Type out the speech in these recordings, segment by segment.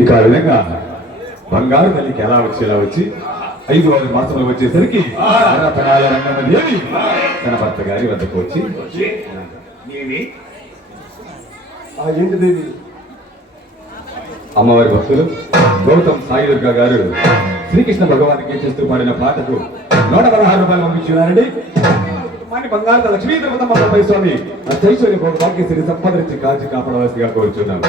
ఇక ఆ విధంగా బంగారు తల్లికి ఎలా వచ్చి 5 మాసంలో వచ్చేసరికి రంగమదేవి తన భర్త గారి వద్దకు వచ్చి అమ్మవారి భక్తులు గౌతమ్ సాయి దుర్గా గారు శ్రీకృష్ణ భగవానికి చేస్తూ పాడిన పాటకు 116 రూపాయలు పంపించున్నారండి. మాని బంగారు లక్ష్మీ తిరుపతమ్మ స్వామి అష్టైశ్వర్య భాగ్యశ్రీ సంపాదించి కాచి కాపాడవలసిగా కోరుచున్నాం.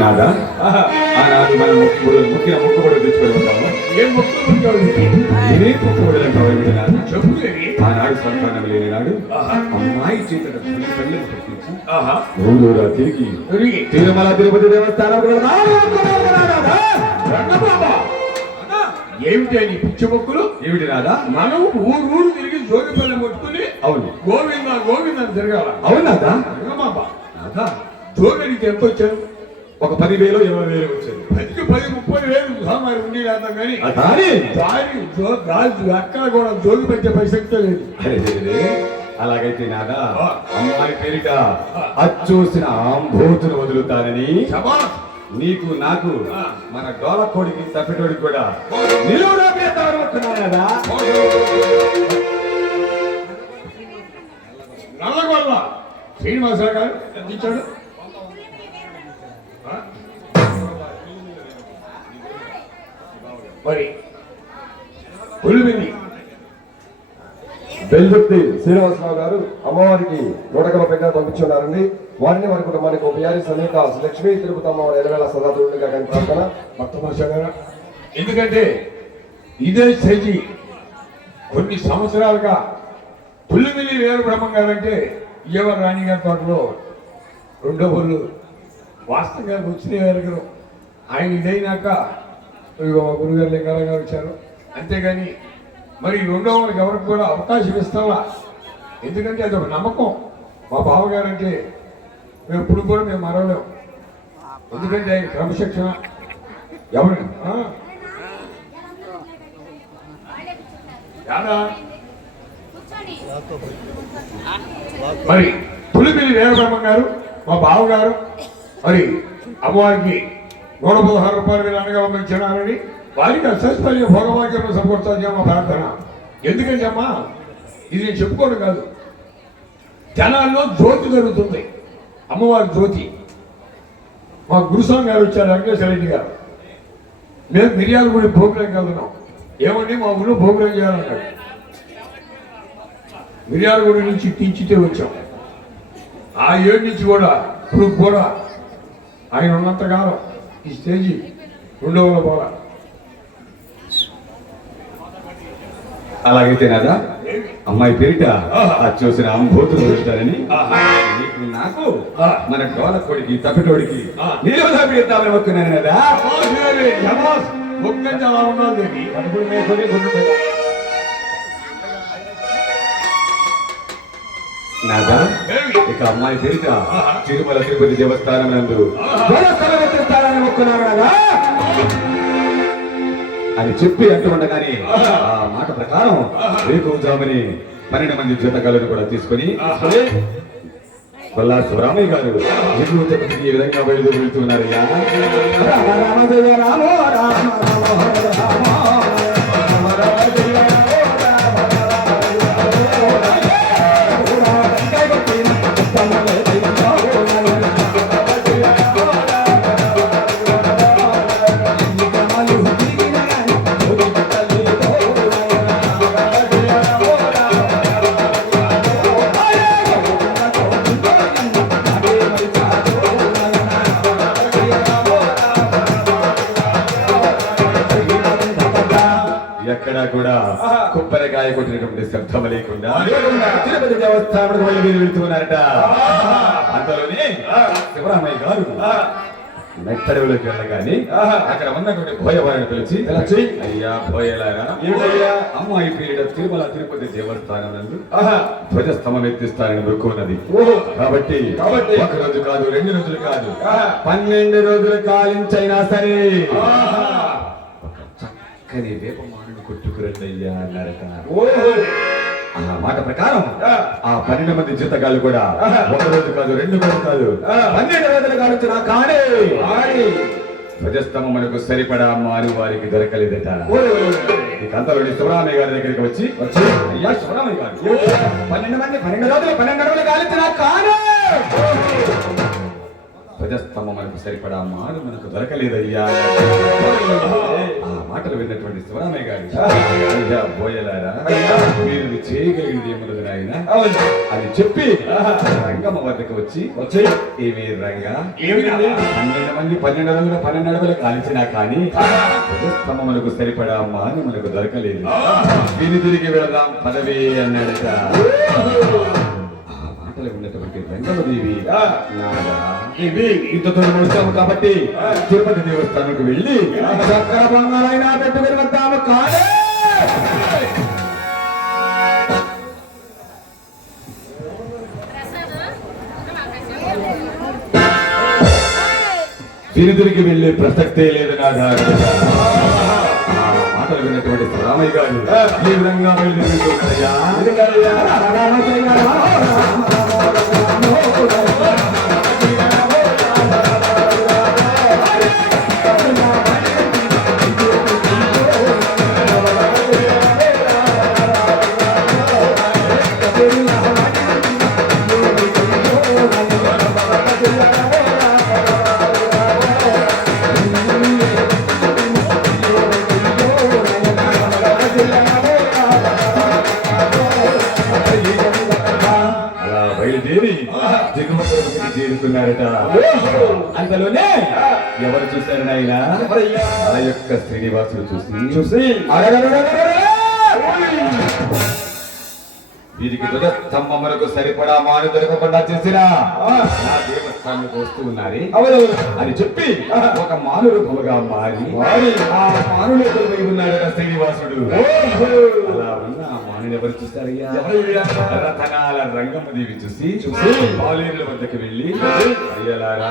నాదా ఆనాడు మనం ముఖ్య మొక్కుబడి తెచ్చుకొని ఉంటాము. ఇదే మొక్కుబడులు అంటావు. ఆనాడు సంతానం లేని నాడు అమ్మాయి చేత పిల్లలు పెట్టించి ఊరూరా తిరిగి తిరుమల తిరుపతి దేవస్థానం ఏమిటి అని పిచ్చి మొక్కులు ఏమిటి రాదా? మనం ఊరు తిరిగి జోగి పిల్లలు పట్టుకుని అవును గోవింద గోవింద అని తిరగాల. అవునాదా? నాదా జోగికి ఎంత వచ్చారు? ఒక 10,000 20,000 వచ్చారు. 10,000 సామారి ఉండి రాద్దాం కానీ అక్కడ కూడా జోగి పెట్టే పరిస్థితి లేదు. అలాగైతే నాదా అమ్మాయి పేరిట అచ్చూసిన ఆంబోతును వదులుతానని నీకు నాకు మన డోలకోడికి తప్పిటోడికి కూడా నల్లగొల్ల శ్రీనివాసరావు గారు ఎంత ఇచ్చాడు? మరి పులిమిని బెల్దుర్తి శ్రీనివాసరావు గారు అమ్మవారికి 150 పంపించున్నారండి. వారిని వారి కుటుంబానికి ఉపయారి సమేత లక్ష్మీ తిరుపతి అమ్మవారి 20,000 సదా తోడుగా కానీ ప్రార్థన భక్తమర్శగా. ఎందుకంటే ఇదే స్టేజీ కొన్ని సంవత్సరాలుగా పుల్లిమిల్లి వేరు బ్రహ్మం గారంటే ఈవర్ రాణి గారి తోటలో 2వ ఊళ్ళు వాస్తవంగా వచ్చిన వేరు. ఆయన ఇదైనాక గురుగారు లింగారావు గారు వచ్చారు. అంతేగాని మరి 2వ వాళ్ళకి ఎవరికి కూడా అవకాశం ఇస్తావా? ఎందుకంటే అది ఒక నమ్మకం. మా బావగారంటే మేము ఇప్పుడు కూడా మేము మరవలేము. ఎందుకంటే ఆయన క్రమశిక్షణ ఎవరు మరి పులిమిల్లి వీరబ్రహ్మం గారు మా బావగారు మరి అమ్మవారికి 116 రూపాయలు మీరు అనగా పంపించినారని వారికి అసస్పల్లి భోగవాక్యం సమకూర్చాల్సిన ప్రార్థన. ఎందుకంటే అమ్మా ఇది నేను చెప్పుకోవడం కాదు, జనాల్లో జ్యోతి జరుగుతుంది. అమ్మవారి జ్యోతి. మా గురుస్వామి గారు వచ్చారు, వెంకటేశ్వర రెడ్డి గారు. మేము మిర్యాలగూడి భోగులం వెళ్తున్నాం. ఏమండి మా ఊళ్ళో భోగులం చేయాలన్నాడు. మిర్యాలగూడి నుంచి టీచితే వచ్చాం. ఆ 7 నుంచి కూడా ఇప్పుడు కూడా ఆయన ఉన్నంతకాలం ఈ స్టేజీ 2వ పోరా. అలాగైతే నాదా అమ్మాయి పేరిట చూసిన అంబోతులు వదులుతారని నీకు నాకు మన డోలకోడికి తప్పిటోడికి నిలువదాపిస్తామని మొక్కున్నాను కదా. అలా ఉండాలి. నాదా ఇక అమ్మాయి పేరిట తిరుమల తిరుపతి దేవస్థానం నందు మొక్కున్నాను కదా అని చెప్పి అంటూ ఉండగానే ఆ మాట ప్రకారం రేకుజామని 12 మంది జతకాలను కూడా తీసుకుని కొల్లా శివరామయ్య గారు ఎగువ తిరుపతికి ఈ విధంగా బయలుదేరి వెళ్తున్నారయ్యా. ఎక్కడా కూడా కొబ్బరికాయ కొట్టినటువంటి శబ్దం లేకుండా తిరుపతి దేవస్థానం వెళ్తున్నారట. అంతలోనే శివరామయ్య గారు మెట్టడవులోకి వెళ్ళగాని అక్కడ ఉన్నటువంటి భోయవారిని పిలిచి అయ్యా భోయలారా, ఏమిటయ్యా? అమ్మాయి పేరిట తిరుమల తిరుపతి దేవస్థానం నందు ధ్వజస్తంభం ఎత్తిస్తారని మొక్కున్నది. ఓహో. కాబట్టి కాబట్టి ఒక రోజు కాదు, 2 రోజులు కాదు, 12 రోజుల కాలించైనా సరే ఒక చక్కని వేపమానుని కొట్టుకురండయ్యా అన్నారట. ఓహో. ఆ మాట ప్రకారం ఆ 12 మంది జీతగాళ్ళు కూడా ఒక రోజు కాదు, 2 రోజులు కాదు, 12 రోజులు కాలుచున్నా కానీ ధ్వజస్తంభం మనకు సరిపడా మారు వారికి దొరకలేదట. ఈ కంతలోని శివరామయ్య గారి దగ్గరికి వచ్చి అయ్యా శివరామయ్య గారు, 12 మంది 12 రోజులు 12 అడుగులు కాలించినా కానీ ధ్వజస్తంభం మనకు సరిపడా మారు మనకు దొరకలేదయ్యా. ఆ మాటలు విన్నటువంటి శివరామయ్య గారు, అయ్యా బోయలారా, మీరు ఇది చేయగలిగింది ఏమన్నది నాయన అని చెప్పి రంగమ్మ వద్దకు వచ్చి ఏమి రంగా, 12 మంది 12 రోజులు 12 అడుగులు కాల్చినా కానీ ధ్వజస్తంభం మనకు సరిపడా మారు మనకు దొరకలేదు. దీని తిరిగి వెళదాం పదవి అన్నాడట. ఉన్నటువంటి రంగమదేవి, యుద్ధతో నడుస్తాము కాబట్టి తిరుపతి దేవస్థానంకు వెళ్ళి చక్ర బంగారైనా పెట్టుకుని వద్దాము కానీ తిరిగి వెళ్ళే ప్రసక్తే లేదు నాదా. మాటలు విన్నటువంటి రామయ్య గారు ఈ విధంగా వెళ్ళిపోతున్నాయా. చేరుకున్నారట. అంతలోనే ఎవరు చూశారు నాయన? ఆ యొక్క శ్రీనివాసుడు చూసి వీరికి ధ్వజస్తంభం మనకు సరిపడా మాను దొరకకుండా చేసిన నా దేవస్థానానికి వస్తూ ఉన్నారే అని చెప్పి ఒక మాను రూపముగా మారి ఆ మానులో కొలువై ఉన్నాడు శ్రీనివాసుడు. అలా ఉన్న ఆ మానుని ఎవరు చూస్తారయ్యా? రతనాల రంగమ్మదేవి చూసి బాలేరుల వద్దకు వెళ్ళి అయ్యలారా,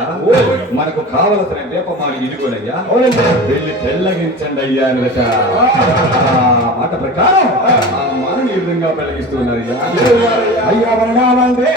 మనకు కావలసిన వేపమాను ఇదిగోనయ్యా, వెళ్ళి తెల్లగించండి అయ్యా అనట. ఆ మాట ప్రకారం ఆ మానుని ఈ విధంగా పెళ్లిగిస్తూ ఉన్నారయ్యా. అయ్యా వర్ణాలందే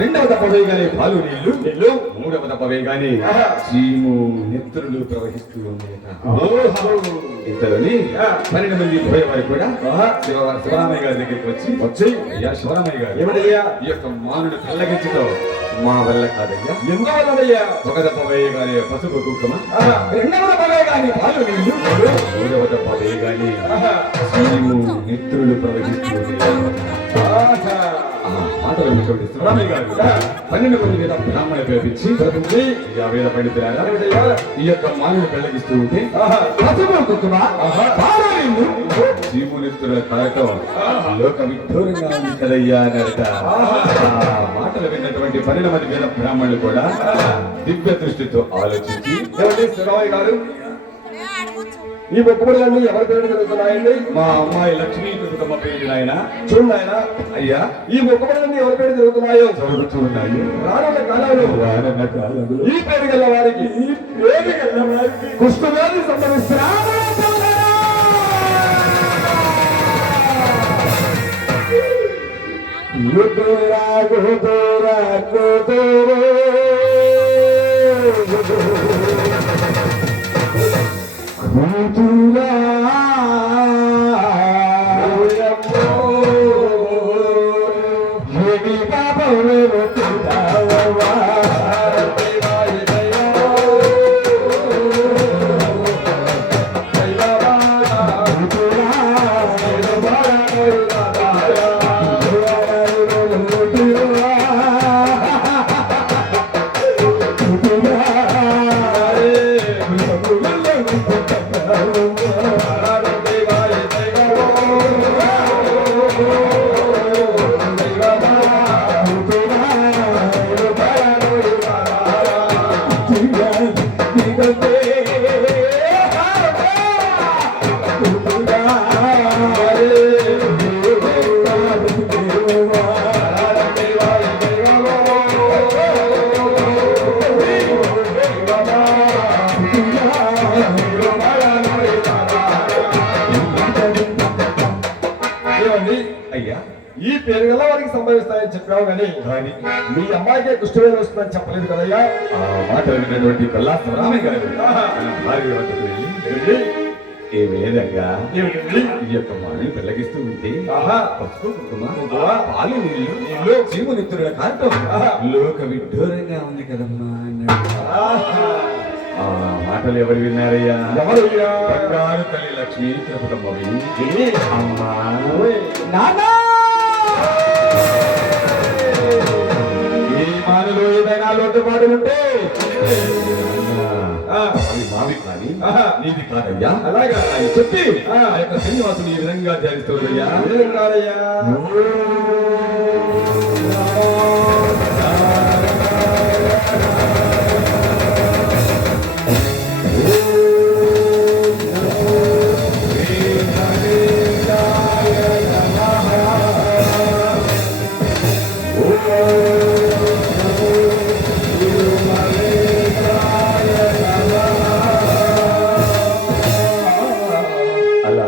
రెండవ దప్ప వేయగానే పాలు నీళ్లు, మూడవ దప్ప వేయగానే చీము నెత్తురులు ప్రవహిస్తూ ఉన్నాయట. ఇంతలోని 12 మంది పోయేవారు కూడా శివరామయ్య గారి దగ్గరికి వచ్చి అయ్యా శివరామయ్య గారు, ఏమయ్యా ఈ యొక్క మానుడు తెల్లగచ్చితో మా వల్ల కాదయ్యా, ఎందువల్లయ్యా? ఒక దప్ప వేయగానే పసుపు కుంకుమ, రెండవ దప్ప వేయగానే పాలు నీళ్లు, మూడవ దప్ప వేయగానే చీము నెత్తురులు ప్రవహిస్తూ మాటలు విన్నటువంటి శివరామయ్య గారు 12 మంది మీద బ్రాహ్మణ పేపించి 50 పండితులారా, ఈ యొక్క మానవుని పెళ్లగిస్తూ ఉంటే జీవునిత్తుల కలతో లోక విడ్డూరంగా ఉంది కదయ్యా అన్నట. ఆ మాట మాటలు విన్నటువంటి 12 మంది వేద బ్రాహ్మణులు కూడా దివ్య దృష్టితో ఆలోచించి ఏమండి శివరామయ్య గారు, ఈ మొక్కుబడులన్నీ ఎవరి పేరు జరుగుతున్నాయండి? మా అమ్మాయి లక్ష్మీ కుటుంబ పేరు ఆయన చూడండి ఆయన, అయ్యా ఈ మొక్కుబడులన్నీ ఎవరి పేరు జరుగుతున్నాయో జరుగుతూ ఉన్నాయి. రానున్న కాలంలో రానున్న కాలంలో ఈ పేరు గల వారికి కుష్ఠవ్యాధి సంభవిస్తున్నా అయ్యా ఈ పేరు గల వారికి సంభవిస్తాయని చెప్పావు కానీ కానీ మీ అమ్మాయికే కుష్ఠవ్యాధి వస్తుందని చెప్పలేదు కదయ్యా. ఆ మాటలు విన్నటువంటి కల్లాస రామయ్య గారు తన భార్య వద్దకు వెళ్ళి ఏ విధంగా ఏమిటండి? ఈ యొక్క మాని పెళ్ళగిస్తూ ఉంటే ఆహా. పసుపు కుంకుమ కుంకుమ, పాలు నీళ్ళు చీమునిత్తుల కాంతం ఆహా. లోక విడ్డూరంగా ఉంది కదమ్మా అన్నాడు. ఆహా. ఆ మాటలు ఎవరు విన్నారయ్యా? ఎవరయ్యా? బంగారు తల్లి లక్ష్మీ తిరుపతమ్మ విని ఏ? అమ్మా ఓయ్. నాన్నా ఈ మానలో ఏదైనా లోటుపాటు ఉంటే ఆ. అవి మావి కానీ ఆహా. నీది కాదయ్యా అలాగా? అని చెప్పి ఆ. ఆ యొక్క శ్రీనివాసుని ఈ విధంగా ధ్యానిస్తున్నాడయ్యా. ఏ విధంగానయ్యా? అలా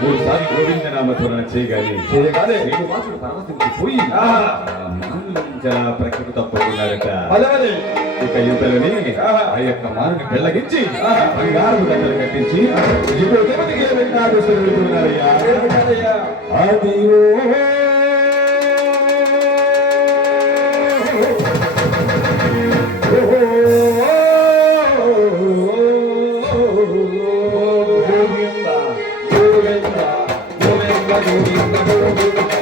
3 సార్లు గోవింద నామస్మరణ చేయగానే చేయగానే శ్రీనివాసుడు పరవశించిపోయి ఆ. జల ప్రకృతి తప్పుకున్నారట. పదవది. ఇక ఇంతలోనే ఆ యొక్క మానుని పెళ్ళగించి బంగారు గంటలు కట్టించి ఇప్పుడు తిరుపతికి వెంకటాద్రి వెళ్తున్నారయ్యా. ఏ విధంగానయ్యా? అది గోవింద గోవింద గోవింద గోవింద గోవింద